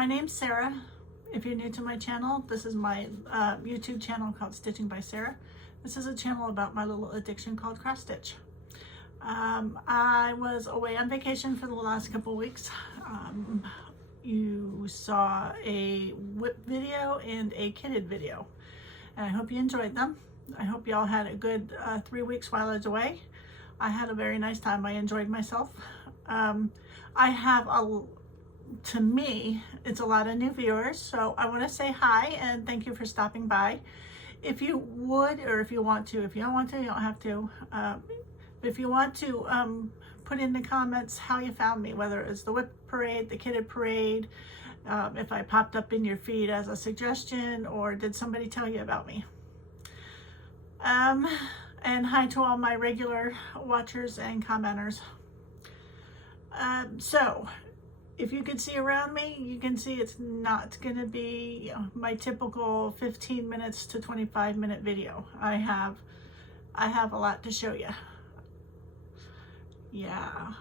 My name's Sarah. If you're new to my channel, this is my YouTube channel called Stitching by Sarah. This is a channel about my little addiction called cross stitch. I was away on vacation for the last couple weeks. You saw a WIP video and a kitted video, and I hope you enjoyed them. I hope you all had a good 3 weeks while I was away. I had a very nice time. I enjoyed myself. To me, it's a lot of new viewers, so I want to say hi and thank you for stopping by. If you would, or if you want to, if you don't want to, you don't have to. If you want to, put in the comments how you found me, whether it's the WIP parade, the kitted parade, if I popped up in your feed as a suggestion, or did somebody tell you about me. And hi to all my regular watchers and commenters. So if you can see around me, you can see it's not going to be my typical 15 minutes to 25-minute video. I have a lot to show you. Yeah,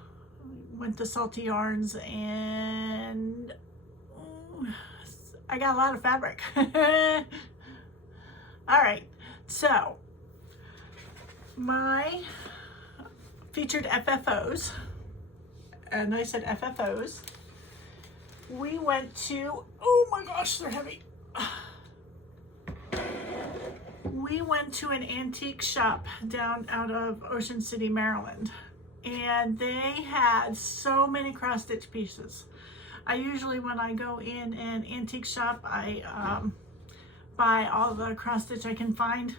went to Salty Yarns and I got a lot of fabric. All right, so my featured FFOs, and I said FFOs, we went to, oh my gosh, they're heavy. We went to an antique shop down out of Ocean City, Maryland, and they had so many cross stitch pieces. I usually, when I go in an antique shop, I buy all the cross stitch I can find.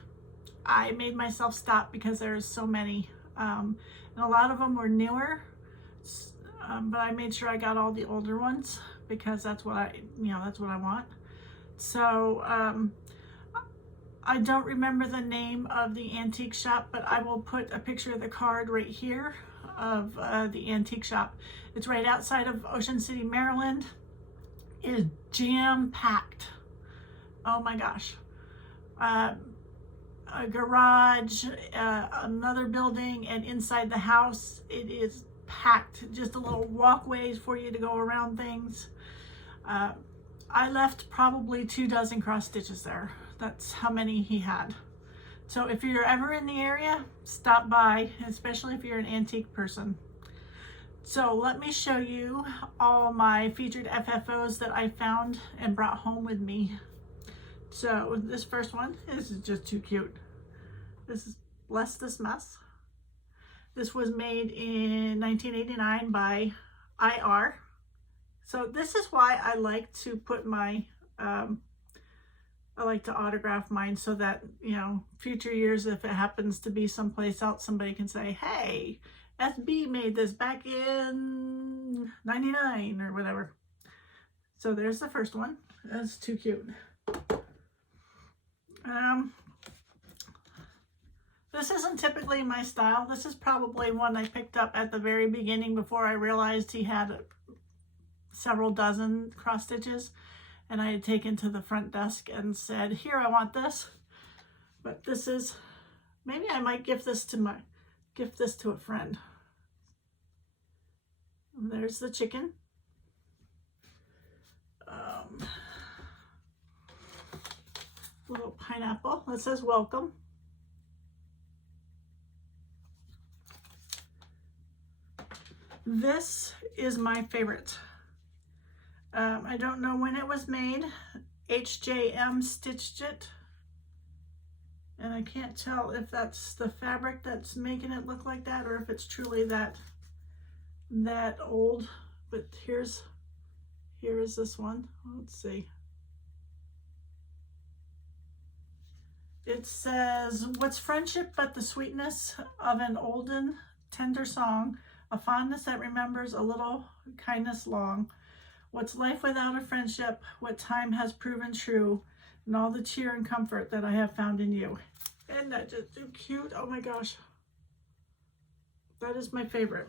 I made myself stop because there's so many, and a lot of them were newer, but I made sure I got all the older ones because that's what that's what I want. So I don't remember the name of the antique shop, but I will put a picture of the card right here of the antique shop. It's right outside of Ocean City, Maryland. It is jam-packed. Oh my gosh. A garage, another building, and inside the house, it is packed. Just a little walkways for you to go around things. I left probably 24 cross stitches there. That's how many he had. So if you're ever in the area, stop by, especially if you're an antique person. So let me show you all my featured FFOs that I found and brought home with me. So this first one, this is just too cute. This is Bless This Mess. This was made in 1989 by IR. So this is why I like to put my, I like to autograph mine so that, future years, if it happens to be someplace else, somebody can say, hey, SB made this back in 99 or whatever. So there's the first one. That's too cute. This isn't typically my style. This is probably one I picked up at the very beginning before I realized he had several dozen cross stitches, and I had taken to the front desk and said, here, I want this. But this is, maybe I might gift this to a friend. And there's the chicken. Little pineapple that says welcome. This is my favorite. I don't know when it was made. HJM stitched it. And I can't tell if that's the fabric that's making it look like that or if it's truly that old. But here is this one. Let's see. It says, what's friendship but the sweetness of an olden tender song, a fondness that remembers a little kindness long. What's life without a friendship? What time has proven true? And all the cheer and comfort that I have found in you. Isn't that just too cute? Oh my gosh. That is my favorite.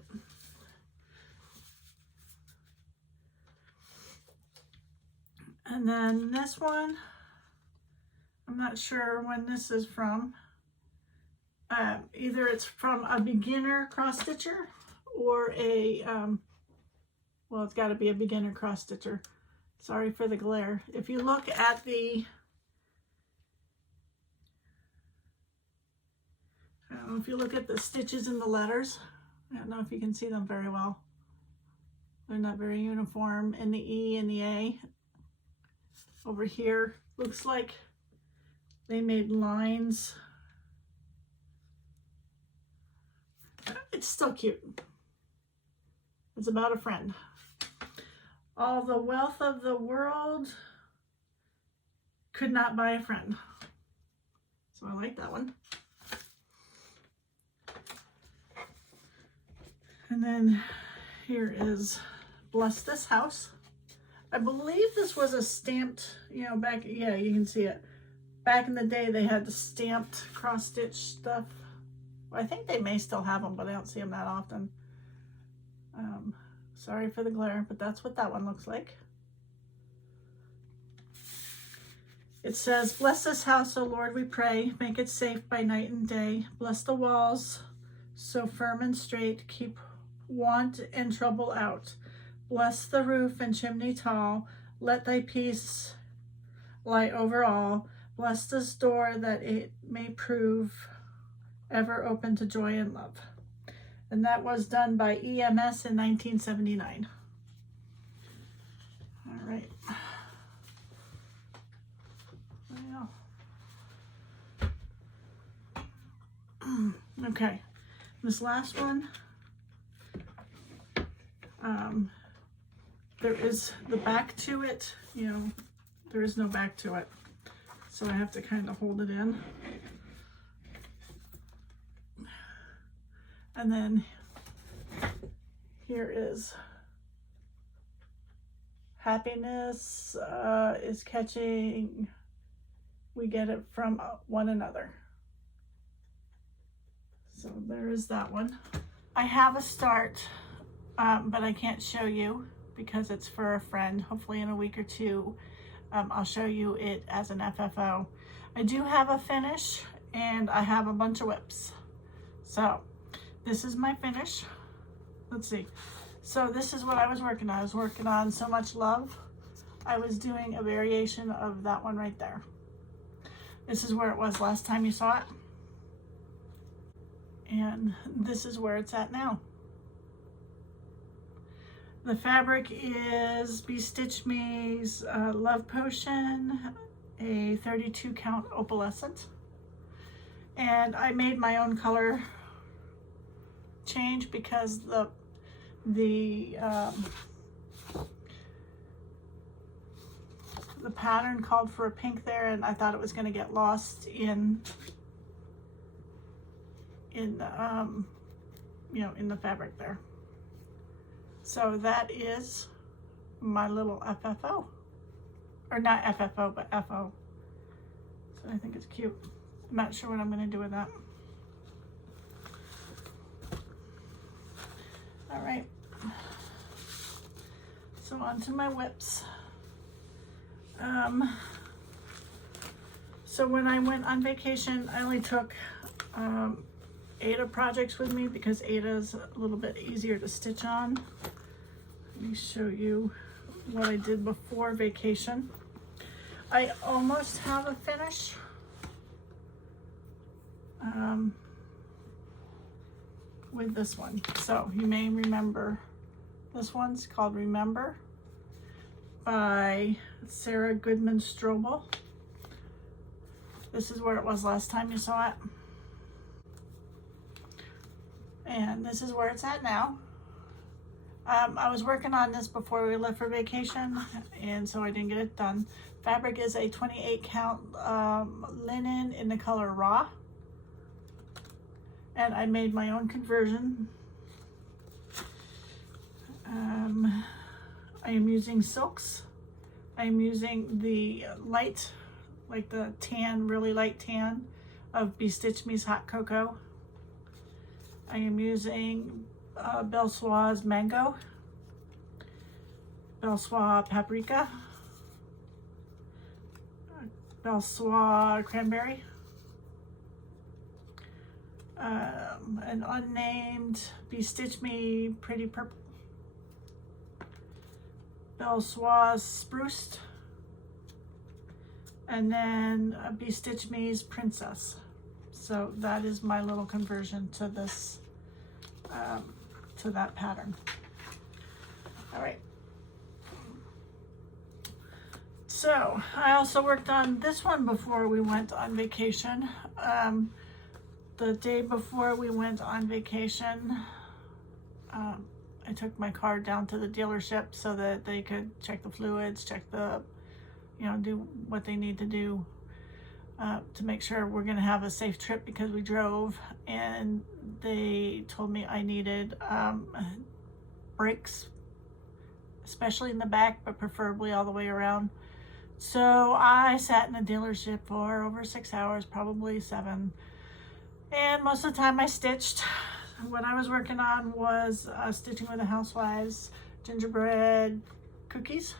And then this one, I'm not sure when this is from. Either it's from a beginner cross stitcher or a well, it's got to be a beginner cross stitcher. Sorry for the glare. If you look at the, I don't know if you look at the stitches in the letters, I don't know if you can see them very well. They're not very uniform in the E and the A. Over here, looks like they made lines. It's still cute. It's about a friend. All the wealth of the world could not buy a friend. So I like that one. And then here is Bless This House. I believe this was a stamped, you know, back, yeah, you can see it. Back in the day, they had the stamped cross-stitch stuff. Well, I think they may still have them, but I don't see them that often. Sorry for the glare, but that's what that one looks like. It says, bless this house, O Lord, we pray. Make it safe by night and day. Bless the walls, so firm and straight. Keep want and trouble out. Bless the roof and chimney tall. Let thy peace lie over all. Bless this door that it may prove ever open to joy and love. And that was done by EMS in 1979. All right. Well. Okay. This last one, there is the back to it. You know, there is no back to it. So I have to kind of hold it in. And then here is happiness is catching, we get it from one another. So there is that one. I have a start, but I can't show you because it's for a friend. Hopefully in a week or two, I'll show you it as an FFO. I do have a finish and I have a bunch of WIPs. So this is my finish. Let's see. So this is what I was working on. I was working on So Much Love. I was doing a variation of that one right there. This is where it was last time you saw it. And this is where it's at now. The fabric is BeStitchMe's Love Potion, a 32 count opalescent. And I made my own color change because the pattern called for a pink there, and I thought it was going to get lost in you know, in the fabric there. So that is my little FFO, or not FFO, but FO. So I think it's cute. I'm not sure what I'm going to do with that. All right, so on to my WIPs. So when I went on vacation, I only took Aida projects with me because Aida is a little bit easier to stitch on. Let me show you what I did before vacation. I almost have a finish. With this one. So you may remember this one's called Remember by Sarah Goodman Strobl. This is where it was last time you saw it. And this is where it's at now. I was working on this before we left for vacation, and so I didn't get it done. Fabric is a 28 count linen in the color Raw. And I made my own conversion. I am using silks. I am using the light, like the tan, really light tan of BeStitchMe's Hot Cocoa. I am using Belle Soie's Mango, Belle Soie Paprika, Belle Soie Cranberry, an unnamed BeStitchMe Pretty Purple, Belle Soie Spruced, and then BeStitchMe's Princess. So that is my little conversion to this, to that pattern. All right. So I also worked on this one before we went on vacation. The day before we went on vacation, I took my car down to the dealership so that they could check the fluids, check the, you know, do what they need to do to make sure we're going to have a safe trip, because we drove, and they told me I needed brakes, especially in the back, but preferably all the way around. So I sat in the dealership for over 6 hours, probably 7. And most of the time I stitched. What I was working on was stitching with the Housewives Gingerbread Cookies.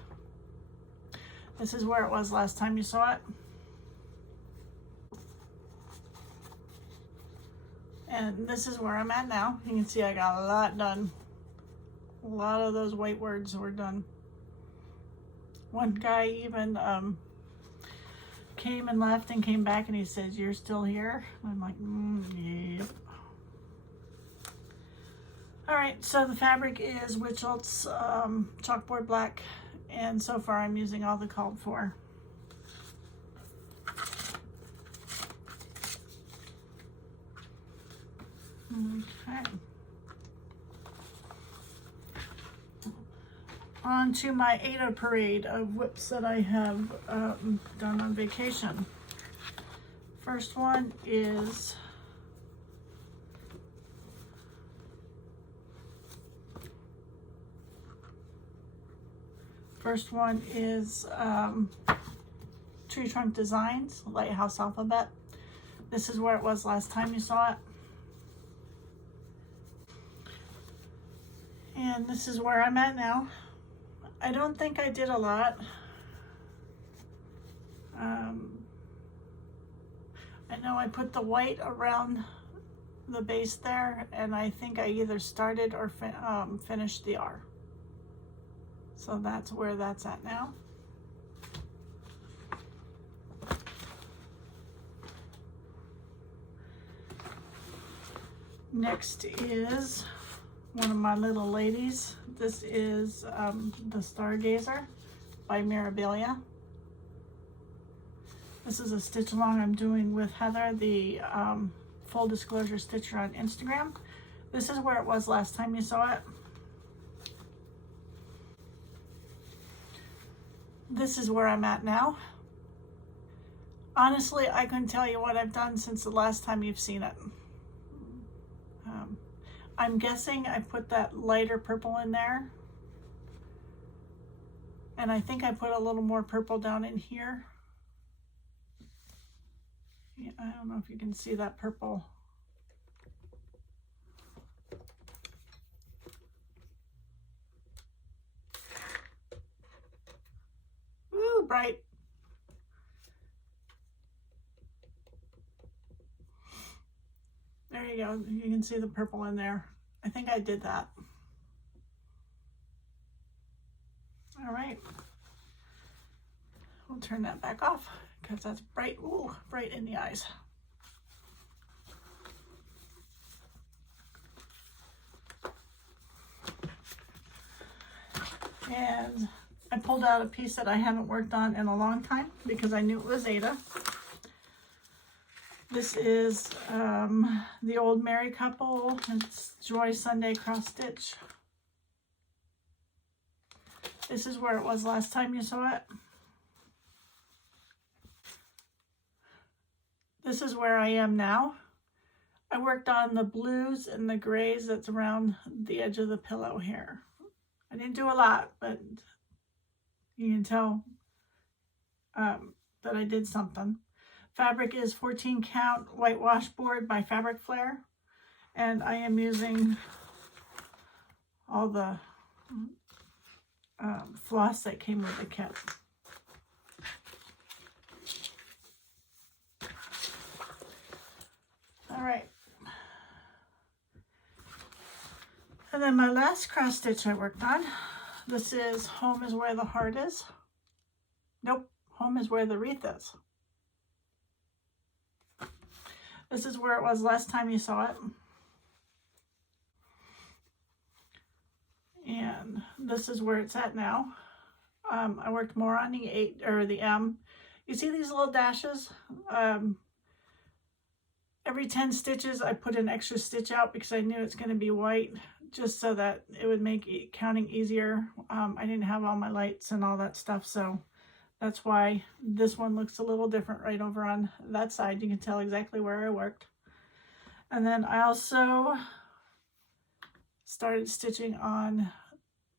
This is where it was last time you saw it. And this is where I'm at now. You can see I got a lot done. A lot of those white words were done. One guy even came and left and came back, and he says, "You're still here?" I'm like, yep. All right, so the fabric is Wiechelt's Chalkboard Black, and so far I'm using all the called for. Okay. On to my Aida parade of WIPs that I have done on vacation. First one is Treetrunk Designs, Lighthouse Alphabet. This is where it was last time you saw it. And this is where I'm at now. I don't think I did a lot. I know I put the white around the base there, and I think I either started or finished the R. So that's where that's at now. Next is one of my little ladies. This is the Stargazer by Mirabilia. This is a stitch along I'm doing with Heather, the full disclosure stitcher on Instagram. This is where it was last time you saw it. This is where I'm at now. Honestly, I couldn't tell you what I've done since the last time you've seen it. I'm guessing I put that lighter purple in there. And I think I put a little more purple down in here. Yeah, I don't know if you can see that purple. Ooh, bright. There you go. You can see the purple in there. I think I did that. All right. We'll turn that back off because that's bright. Ooh, bright in the eyes. And I pulled out a piece that I haven't worked on in a long time because I knew it was Aida. This is the Old Married Couple. It's Joy Sunday Cross Stitch. This is where it was last time you saw it. This is where I am now. I worked on the blues and the grays that's around the edge of the pillow here. I didn't do a lot, but you can tell that I did something. Fabric is 14 count whitewash board by Fabric Flare, and I am using all the floss that came with the kit. All right. And then my last cross stitch I worked on, This is Home is Where the Heart Is. Nope, Home is Where the Wreath Is. This is where it was last time you saw it. And this is where it's at now. I worked more on the 8 or the M. You see these little dashes? Every 10 stitches I put an extra stitch out because I knew it's going to be white, just so that it would make counting easier. I didn't have all my lights and all that stuff, so that's why this one looks a little different right over on that side. You can tell exactly where I worked. And then I also started stitching on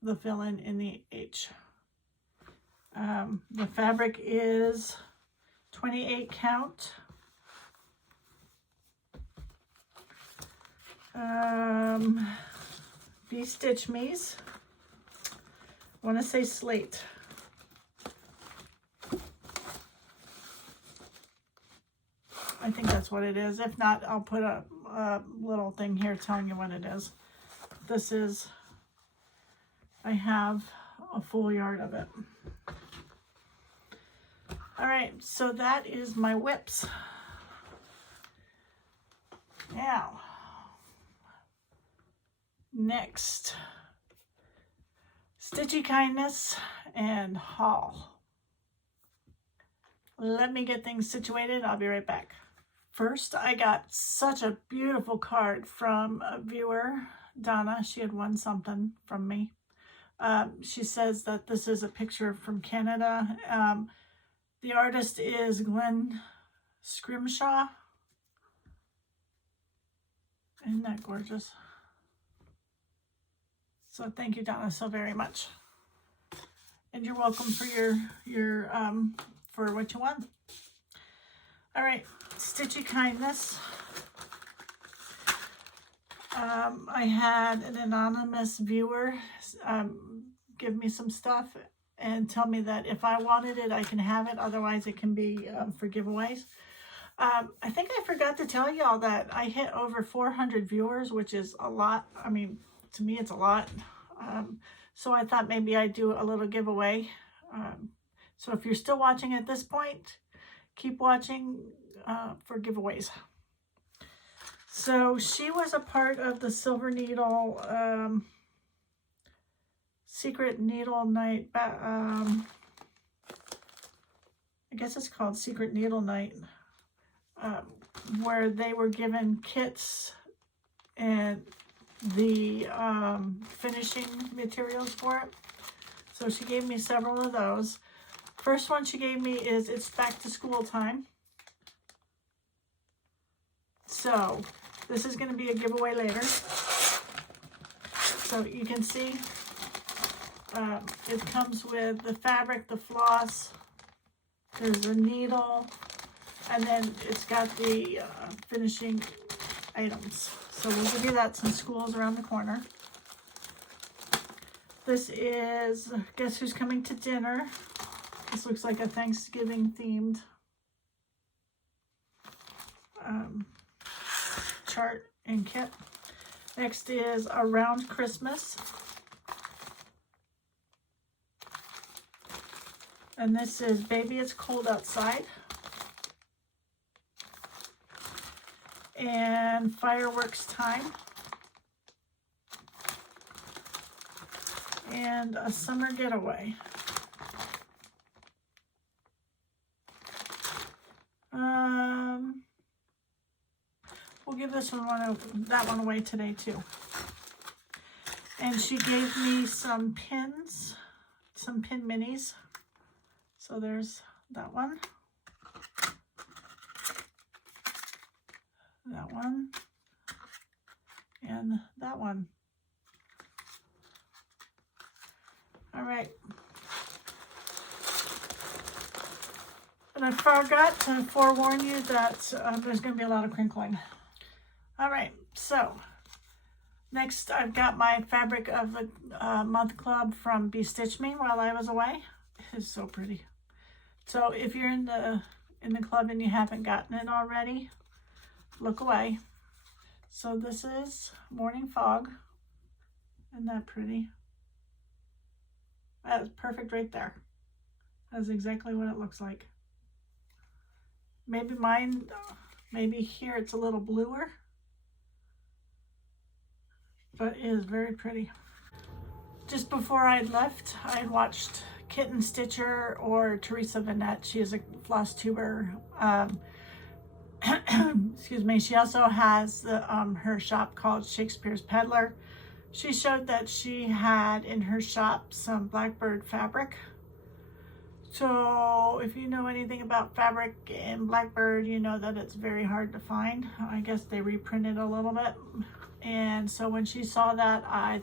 the fill-in in the H. The fabric is 28 count. BeStitchMe's. I want to say Slate. I think that's what it is. If not, I'll put a little thing here telling you what it is. This is, I have a full yard of it. All right, so that is my WIPs. Now, next, Stitchy Kindness and haul. Let me get things situated. I'll be right back. First, I got such a beautiful card from a viewer, Donna. She had won something from me. She says that this is a picture from Canada. The artist is Glenn Scrimshaw. Isn't that gorgeous? So thank you, Donna, so very much. And you're welcome for your for what you want. All right, Stitchy Kindness. I had an anonymous viewer give me some stuff and tell me that if I wanted it, I can have it. Otherwise, it can be for giveaways. I think I forgot to tell y'all that I hit over 400 viewers, which is a lot. I mean, to me, it's a lot. So I thought maybe I'd do a little giveaway. So if you're still watching at this point, keep watching for giveaways. So she was a part of the Silver Needle Secret Needle Night. I guess it's called Secret Needle Night, where they were given kits and the finishing materials for it. So she gave me several of those. First one she gave me is It's Back to School Time. So this is going to be a giveaway later. So you can see it comes with the fabric, the floss, there's a needle, and then it's got the finishing items. So we'll give you that since school's around the corner. This is Guess Who's Coming to Dinner. This looks like a Thanksgiving themed chart and kit. Next is Around Christmas. And this is Baby It's Cold Outside. And Fireworks Time. And A Summer Getaway. We'll give this that one away today too. And she gave me some pins, some pin minis. So there's that one, and that one. All right. And I forgot to forewarn you that there's going to be a lot of crinkling. All right, so next I've got my Fabric of the Month Club from BeStitchMe while I was away. It's so pretty. So if you're in the club and you haven't gotten it already, look away. So this is Morning Fog. Isn't that pretty? That's perfect right there. That's exactly what it looks like. Maybe mine, maybe here it's a little bluer, but it is very pretty. Just before I left, I had watched Kitten Stitcher or Teresa Vanette. She is a floss tuber. Excuse me. She also has her shop called Shakespeare's Peddler. She showed that she had in her shop some Blackbird fabric. So if you know anything about fabric in Blackbird, you know that it's very hard to find. I guess they reprinted a little bit. And so when she saw that, I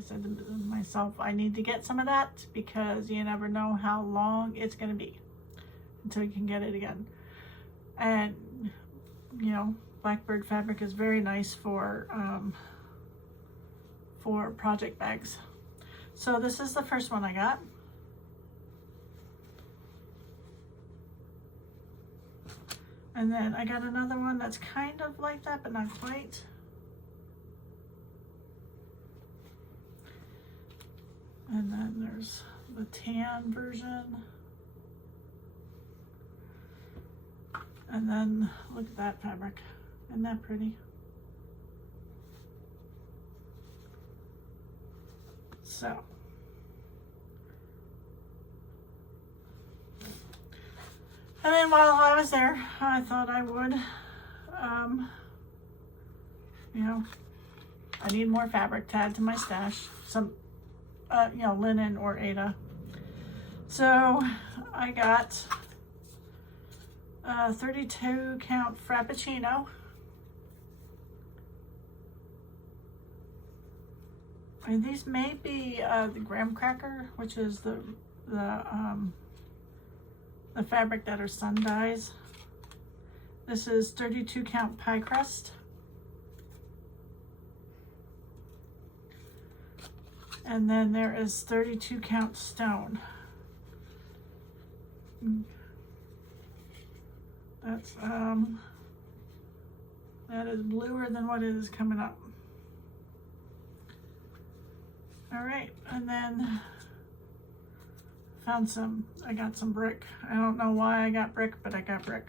said to myself, I need to get some of that because you never know how long it's going to be until you can get it again. And, you know, Blackbird fabric is very nice for project bags. So this is the first one I got. And then I got another one that's kind of like that, but not quite. And then there's the tan version. And then look at that fabric. Isn't that pretty? So. And then while I was there, I thought I would, you know, I need more fabric to add to my stash. Some, you know, linen or aida. So I got a 32 count Frappuccino. And these may be the graham cracker, which is the fabric that are sun dyes. This is 32 count pie crust. And then there is 32 count stone. That's that is bluer than what it is coming up. All right, and then I got some brick. I don't know why I got brick, but I got brick.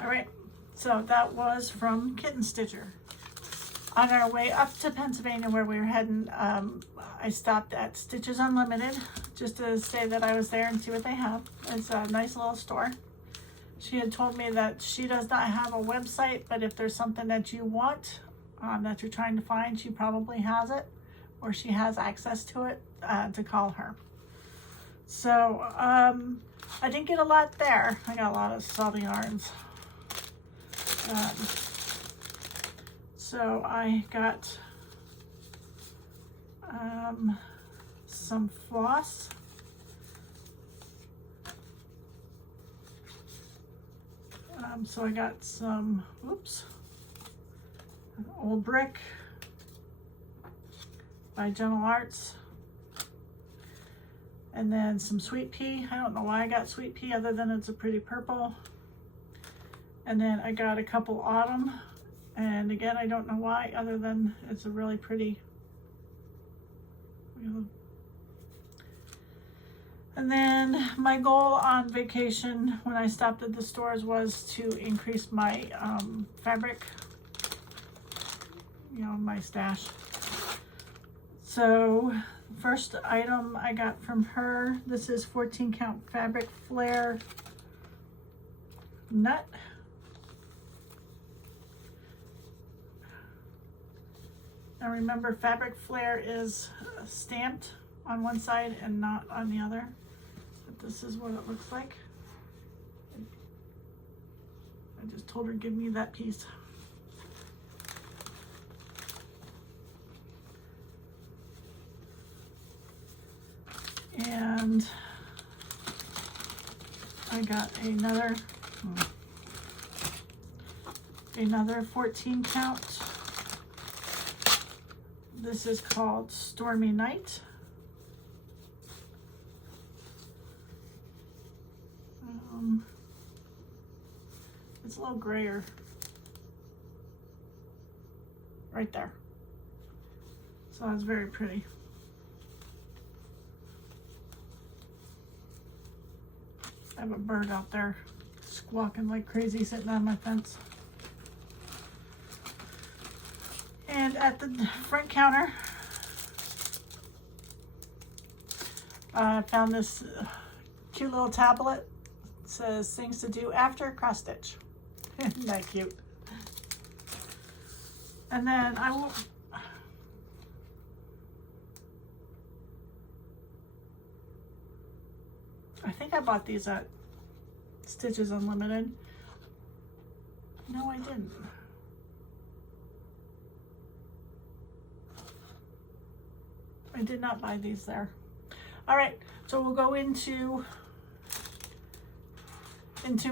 All right, so that was from Kitten Stitcher. On our way up to Pennsylvania where we were heading, I stopped at Stitches Unlimited just to say that I was there and see what they have. It's a nice little store. She had told me that she does not have a website, but if there's something that you want, that you're trying to find, she probably has it, or she has access to it, to call her. So I didn't get a lot there. I got a lot of salty yarns. So I got some floss. So I got some, Old Brick by Gentle Arts. And then some sweet pea. I don't know why I got sweet pea other than it's a pretty purple. And then I got a couple autumn. And again, I don't know why other than it's a really pretty. And then my goal on vacation when I stopped at the stores was to increase my fabric, you know, my stash. So first item I got from her, this is 14 count fabric flare nut. Now remember, fabric flare is stamped on one side and not on the other. But this is what it looks like. I just told her, give me that piece. And I got another 14 count. This is called Stormy Night. It's a little grayer right there. So that's very pretty. I have a bird out there squawking like crazy sitting on my fence. And at the front counter, I found this cute little tablet. It says things to do after cross stitch. Isn't that cute? And then I think I bought these at Stitches Unlimited. No, I didn't. I did not buy these there. All right, so we'll go into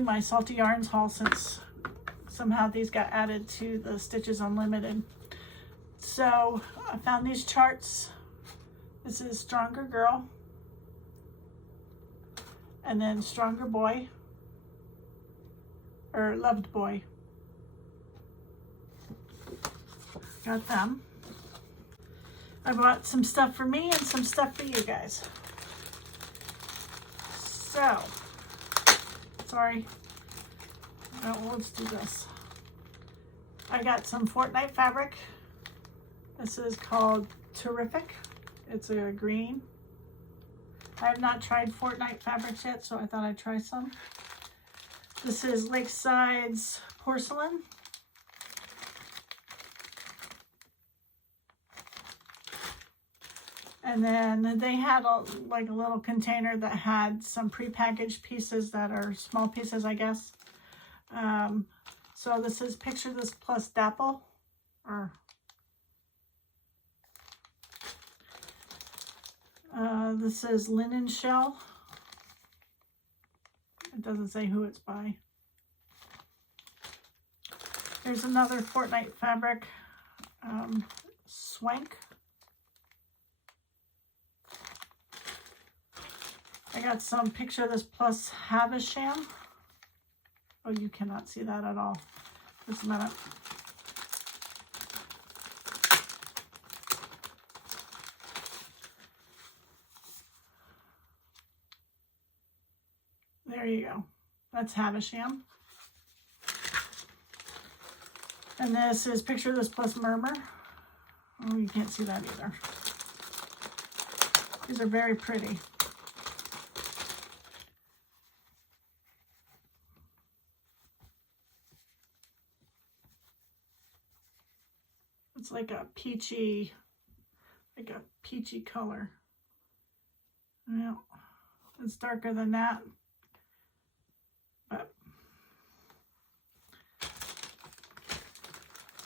my Salty Yarns haul, since somehow these got added to the Stitches Unlimited. So I found these charts. This is Stronger Girl, and then Stronger Boy, or Loved Boy. Got them. I bought some stuff for me and some stuff for you guys. So, sorry. Oh, let's do this. I got some Fortnite fabric. This is called Terrific. It's a green. I have not tried Fortnite fabrics yet, so I thought I'd try some. This is Lakeside's Porcelain. And then they had like a little container that had some prepackaged pieces that are small pieces, I guess. So this is Picture This Plus Dapple, or this is Linen Shell. It doesn't say who it's by. Here's another Fortnite fabric, Swank. I got some Picture This Plus Havisham. Oh, you cannot see that at all. Just a minute. There you go. That's Havisham. And this is Picture This Plus Murmur. Oh, you can't see that either. These are very pretty. It's like a peachy color. Well, it's darker than that, but.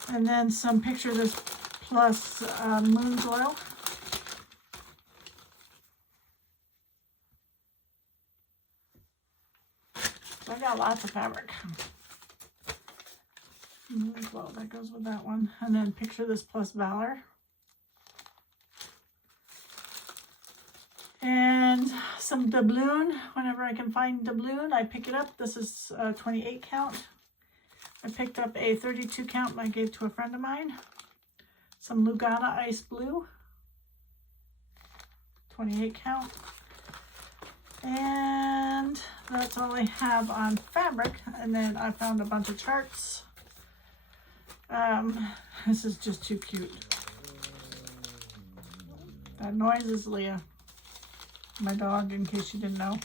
And then some Picture This Plus Moon's Oil. So I got lots of fabric. Well, that goes with that one. And then Picture This Plus Valor. And some doubloon. Whenever I can find doubloon, I pick it up. This is 28 count. I picked up a 32 count I gave to a friend of mine. Some Lugana Ice Blue. 28 count. And that's all I have on fabric. And then I found a bunch of charts. This is just too cute. That noise is Leah, my dog, in case you didn't know.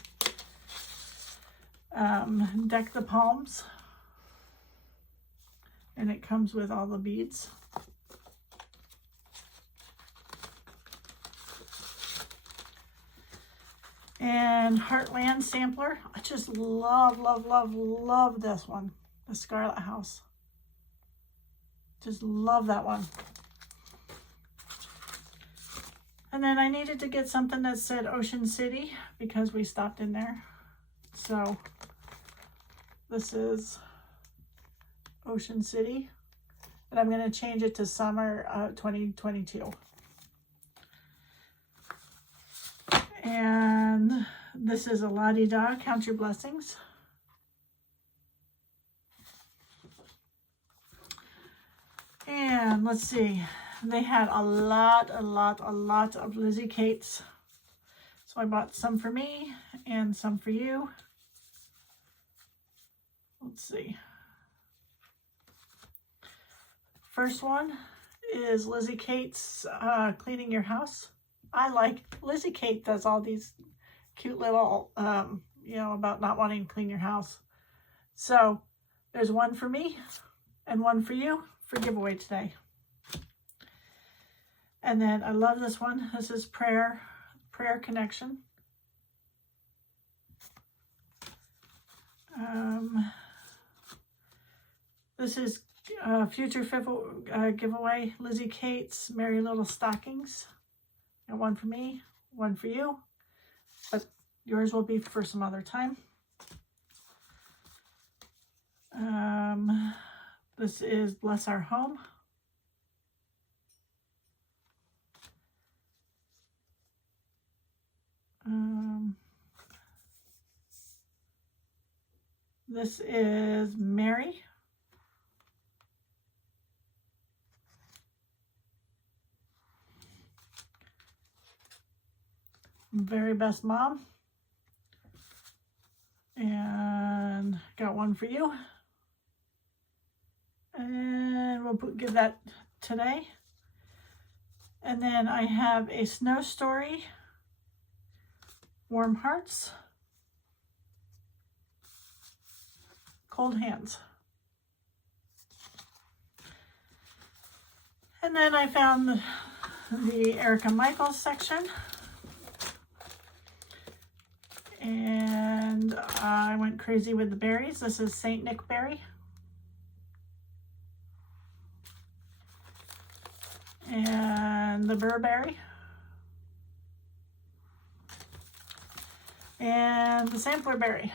Deck the Palms. And it comes with all the beads. And Heartland Sampler. I just love, love, love, love this one. The Scarlet House. Just love that one. And then I needed to get something that said Ocean City because we stopped in there. So this is Ocean City. And I'm going to change it to summer 2022. And this is a La-Di-Da, Count Your Blessings. And let's see, they had a lot of Lizzie Kates. So I bought some for me and some for you. Let's see. First one is Lizzie Kate's Cleaning Your House. I like Lizzie Kate does all these cute little, you know, about not wanting to clean your house. So there's one for me and one for you for giveaway today. And then I love this one. This is Prayer Connection. This is future giveaway, Lizzie Kate's Merry Little Stockings. Got one for me, one for you, but yours will be for some other time. This is Bless Our Home. This is Mary. Very Best Mom. And got one for you. And we'll give that today. And then I have a Snow Story, Warm Hearts, Cold Hands. And then I found the Erica Michaels section. And I went crazy with the berries. This is Saint Nick Berry. And the Burberry. And the Sampler Berry.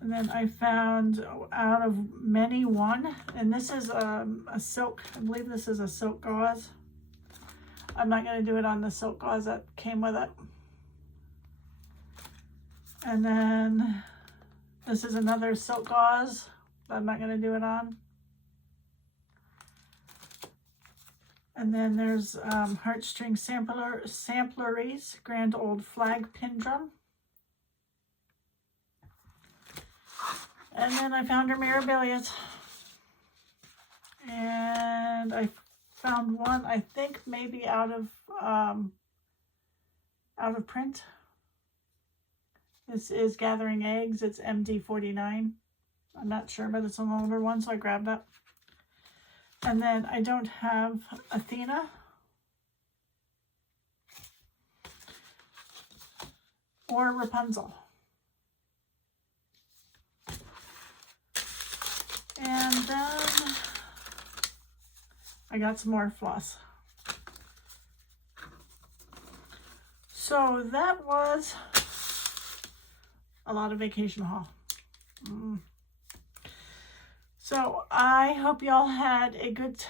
And then I found out of many one, and this is a silk, I believe this is a silk gauze. I'm not going to do it on the silk gauze that came with it. And then this is another silk gauze that I'm not going to do it on. And then there's Heartstring Sampleries, Grand Old Flag Pin Drum. And then I found her Mirabilias. And I found one, I think maybe out of print. This is Gathering Eggs. It's MD49. I'm not sure, but it's an older one, so I grabbed that. And then I don't have Athena or Rapunzel. And then I got some more floss. So that was a lot of vacation haul. So I hope y'all had a good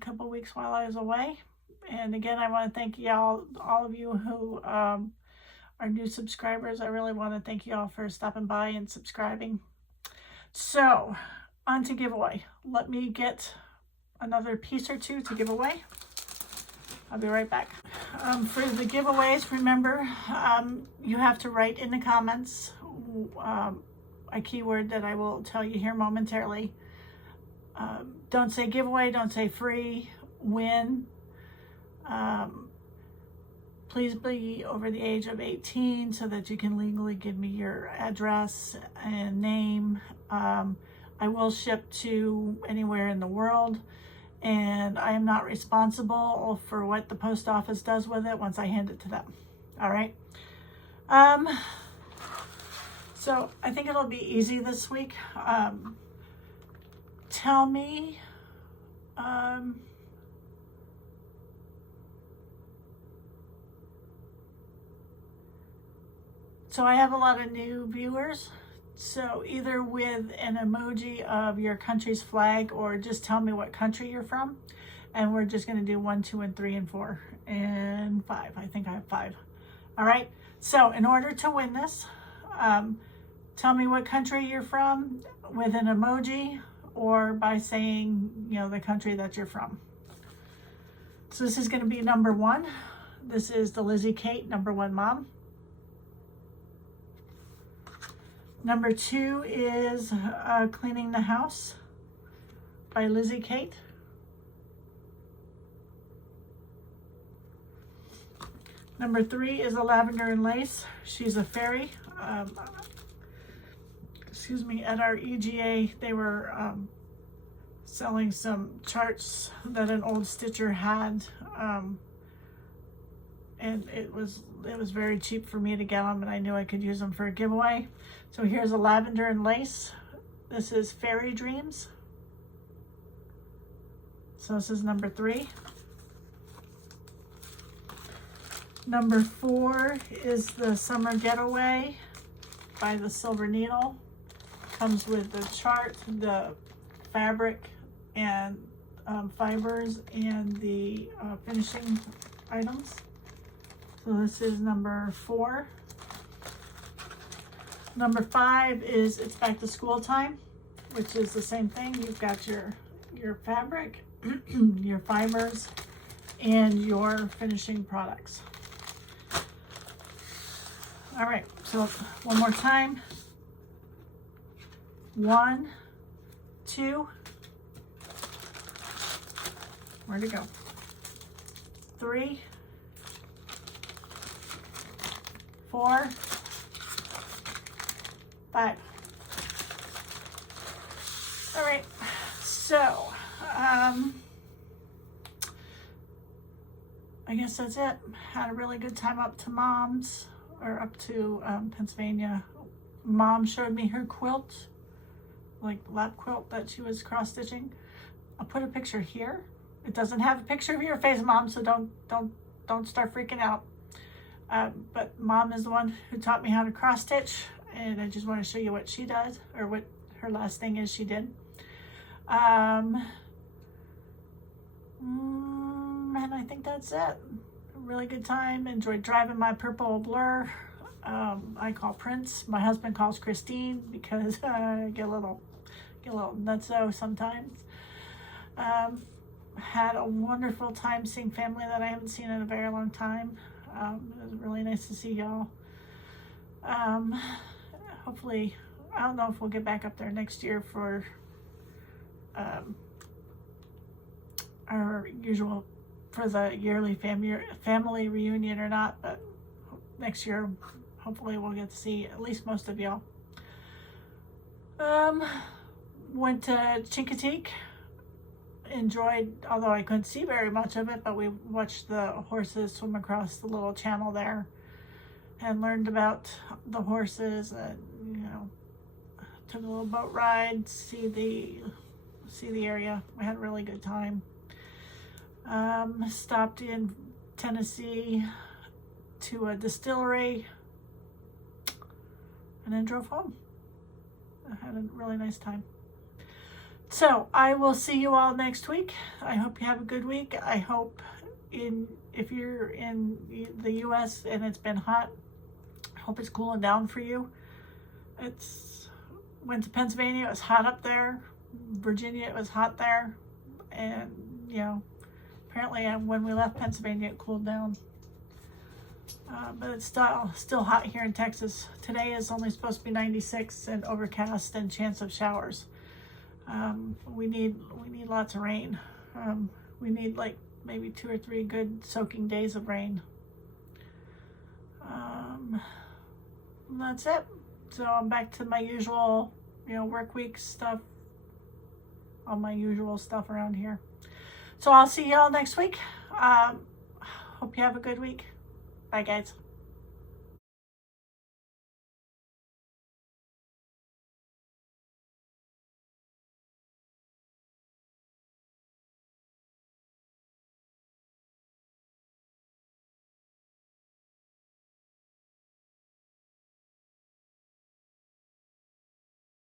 couple weeks while I was away. And again, I want to thank y'all, all of you who are new subscribers. I really want to thank y'all for stopping by and subscribing. So on to giveaway. Let me get another piece or two to give away. I'll be right back. For the giveaways, remember, you have to write in the comments a keyword that I will tell you here momentarily. Don't say giveaway, don't say free, win. Please be over the age of 18 so that you can legally give me your address and name. I will ship to anywhere in the world, and I am not responsible for what the post office does with it once I hand it to them. All right. So I think it'll be easy this week. Tell me, so I have a lot of new viewers. So either with an emoji of your country's flag, or just tell me what country you're from. And we're just gonna do 1, 2, and 3, and 4, and 5. I think I have 5. All right, so in order to win this, tell me what country you're from with an emoji, or by saying, you know, the country that you're from. So this is gonna be number 1. This is the Lizzie Kate, number 1 mom. Number 2 is Cleaning the House by Lizzie Kate. Number 3 is a Lavender and Lace. She's a fairy. Excuse me, at our EGA, they were selling some charts that an old stitcher had. And it was very cheap for me to get them, and I knew I could use them for a giveaway. So here's a Lavender and Lace. This is Fairy Dreams. So this is number 3. Number 4 is the Summer Getaway by the Silver Needle. Comes with the chart, the fabric, and fibers, and the finishing items. So this is number 4. Number 5 is It's Back to School Time, which is the same thing. You've got your fabric, your fibers, and your finishing products. All right, so one more time. 1, 2, where'd it go? 3, 4, 5. All right, so I guess that's it. Had a really good time up to Mom's, or up to Pennsylvania. Mom showed me her quilt, like lap quilt that she was cross stitching. I'll put a picture here. It doesn't have a picture of your face, Mom, so don't start freaking out. But Mom is the one who taught me how to cross stitch, and I just want to show you what she does, or what her last thing is she did. And I think that's it. A really good time. Enjoyed driving my purple blur. I call Prince. My husband calls Christine because I get a little nutso sometimes. Had a wonderful time seeing family that I haven't seen in a very long time. It was really nice to see y'all. Hopefully, I don't know if we'll get back up there next year for our usual, for the yearly family reunion or not, but next year hopefully we'll get to see at least most of y'all. Went to Chincoteague. Enjoyed, although I couldn't see very much of it, but we watched the horses swim across the little channel there and learned about the horses, and took a little boat ride, see the area. We had a really good time. Stopped in Tennessee to a distillery and then drove home. I had a really nice time. So I will see you all next week. I hope you have a good week. I hope if you're in the US and it's been hot, I hope it's cooling down for you. Went to Pennsylvania, it was hot up there. Virginia, it was hot there. And, apparently when we left Pennsylvania, it cooled down. But it's still hot here in Texas. Today is only supposed to be 96 and overcast and chance of showers. We need lots of rain. We need like maybe 2 or 3 good soaking days of rain. And that's it. So I'm back to my usual, work week stuff. All my usual stuff around here. So I'll see y'all next week. Hope you have a good week. Bye, guys.